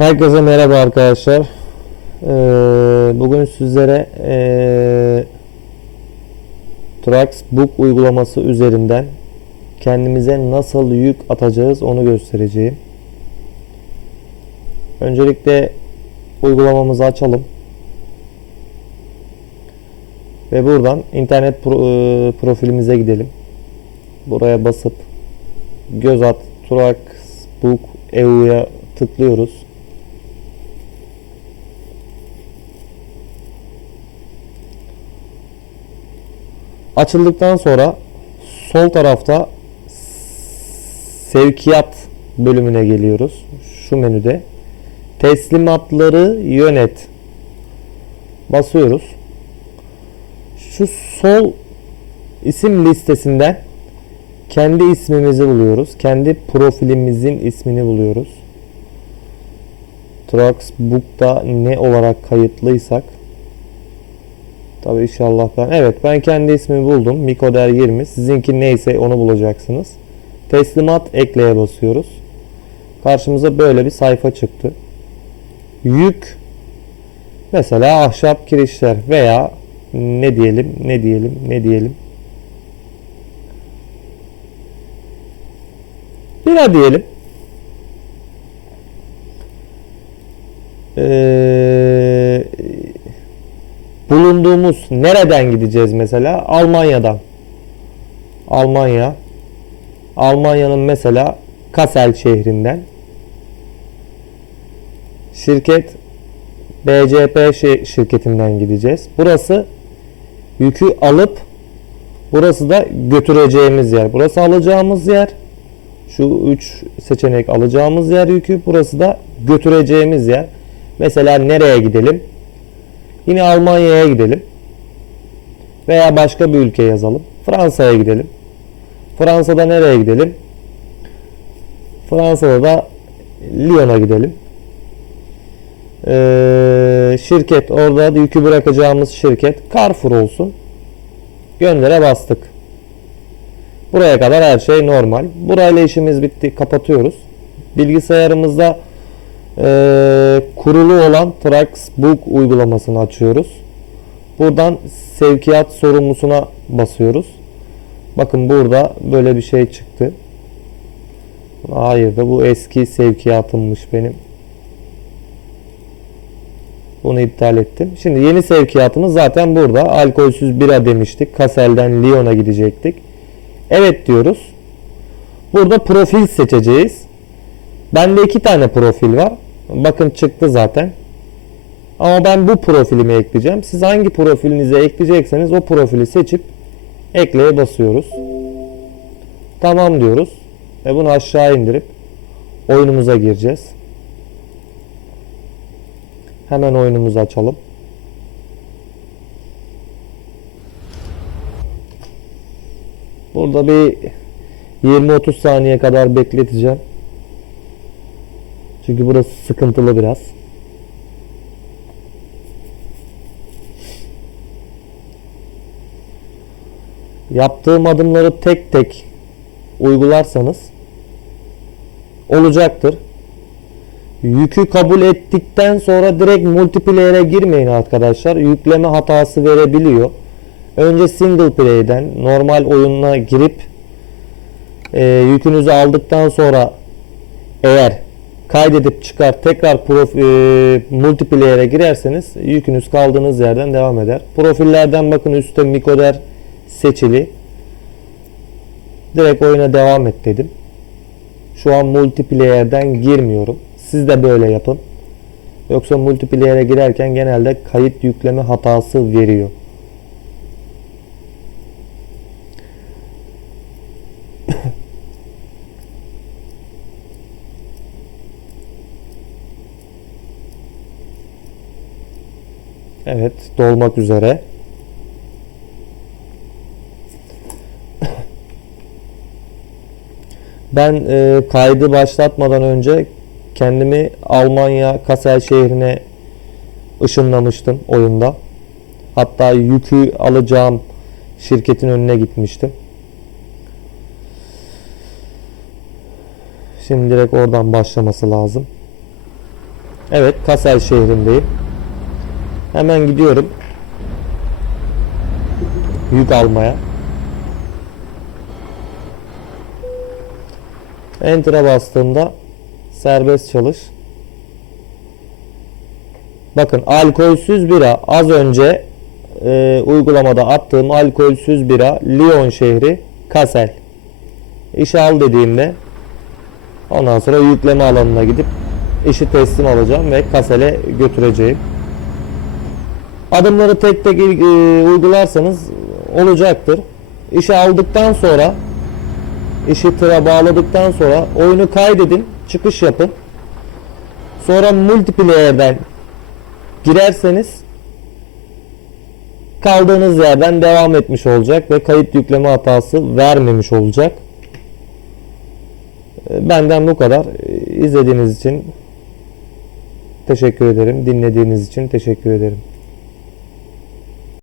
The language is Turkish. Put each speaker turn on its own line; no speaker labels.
Herkese merhaba arkadaşlar. Ee, bugün sizlere ee, Trax Book uygulaması üzerinden kendimize nasıl yük atacağız onu göstereceğim. Öncelikle uygulamamızı açalım. Ve buradan internet ee, profilimize gidelim. Buraya basıp göz at Trax Book EU'ya tıklıyoruz. Açıldıktan sonra sol tarafta sevkiyat bölümüne geliyoruz. Şu menüde teslimatları yönet basıyoruz. Şu sol isim listesinden kendi ismimizi buluyoruz. Kendi profilimizin ismini buluyoruz. Traxbook'ta ne olarak kayıtlıysak Tabi inşallah ben. Evet ben kendi ismimi buldum. Mikoder 20. Sizinki neyse onu bulacaksınız. Teslimat ekleye basıyoruz. Karşımıza böyle bir sayfa çıktı. Yük mesela ahşap kirişler veya ne diyelim ne diyelim ne diyelim bira diyelim. Ee, bulunduğumuz nereden gideceğiz mesela? Almanya'dan. Almanya. Almanya'nın mesela Kassel şehrinden. Şirket BCP şi- şirketinden gideceğiz. Burası yükü alıp burası da götüreceğimiz yer. Burası alacağımız yer. Şu üç seçenek alacağımız yer yükü. Burası da götüreceğimiz yer. Mesela nereye gidelim? Yine Almanya'ya gidelim. Veya başka bir ülke yazalım. Fransa'ya gidelim. Fransa'da nereye gidelim? Fransa'da da Lyon'a gidelim. Ee, şirket orada da yükü bırakacağımız şirket Carrefour olsun. Göndere bastık. Buraya kadar her şey normal. Burayla işimiz bitti. Kapatıyoruz. Bilgisayarımızda ee, kurulu olan Traxbook uygulamasını açıyoruz. Buradan sevkiyat sorumlusuna basıyoruz. Bakın burada böyle bir şey çıktı. Hayır da bu eski sevkiyatımmış benim. Bunu iptal ettim. Şimdi yeni sevkiyatımız zaten burada. Alkolsüz bira demiştik. Kassel'den Lyon'a gidecektik. Evet diyoruz. Burada profil seçeceğiz. Bende iki tane profil var. Bakın çıktı zaten. Ama ben bu profilimi ekleyeceğim. Siz hangi profilinize ekleyecekseniz o profili seçip ekleye basıyoruz. Tamam diyoruz. Ve bunu aşağı indirip oyunumuza gireceğiz. Hemen oyunumuzu açalım. Burada bir 20-30 saniye kadar bekleteceğim. Çünkü burası sıkıntılı biraz. Yaptığım adımları tek tek uygularsanız olacaktır. Yükü kabul ettikten sonra direkt multiplayer'e girmeyin arkadaşlar. Yükleme hatası verebiliyor. Önce single play'den normal oyununa girip e, yükünüzü aldıktan sonra eğer kaydedip çıkar tekrar prof, e, multiplayer'e girerseniz yükünüz kaldığınız yerden devam eder. Profillerden bakın üstte Mikoder seçili. Direkt oyuna devam et dedim. Şu an multiplayer'den girmiyorum. Siz de böyle yapın. Yoksa multiplayer'e girerken genelde kayıt yükleme hatası veriyor. Evet, dolmak üzere. Ben e, kaydı başlatmadan önce kendimi Almanya Kassel şehrine ışınlamıştım oyunda. Hatta yükü alacağım şirketin önüne gitmiştim. Şimdi direkt oradan başlaması lazım. Evet, Kassel şehrindeyim. Hemen gidiyorum. Yük almaya. Enter'a bastığımda serbest çalış. Bakın alkolsüz bira az önce e, uygulamada attığım alkolsüz bira Lyon şehri Kassel. İşe al dediğimde ondan sonra yükleme alanına gidip işi teslim alacağım ve Kassel'e götüreceğim. Adımları tek tek e, uygularsanız olacaktır. İşi aldıktan sonra işi tıra bağladıktan sonra oyunu kaydedin, çıkış yapın. Sonra multiplayer'den girerseniz kaldığınız yerden devam etmiş olacak ve kayıt yükleme hatası vermemiş olacak. E, Benden bu kadar. E, İzlediğiniz için teşekkür ederim. Dinlediğiniz için teşekkür ederim.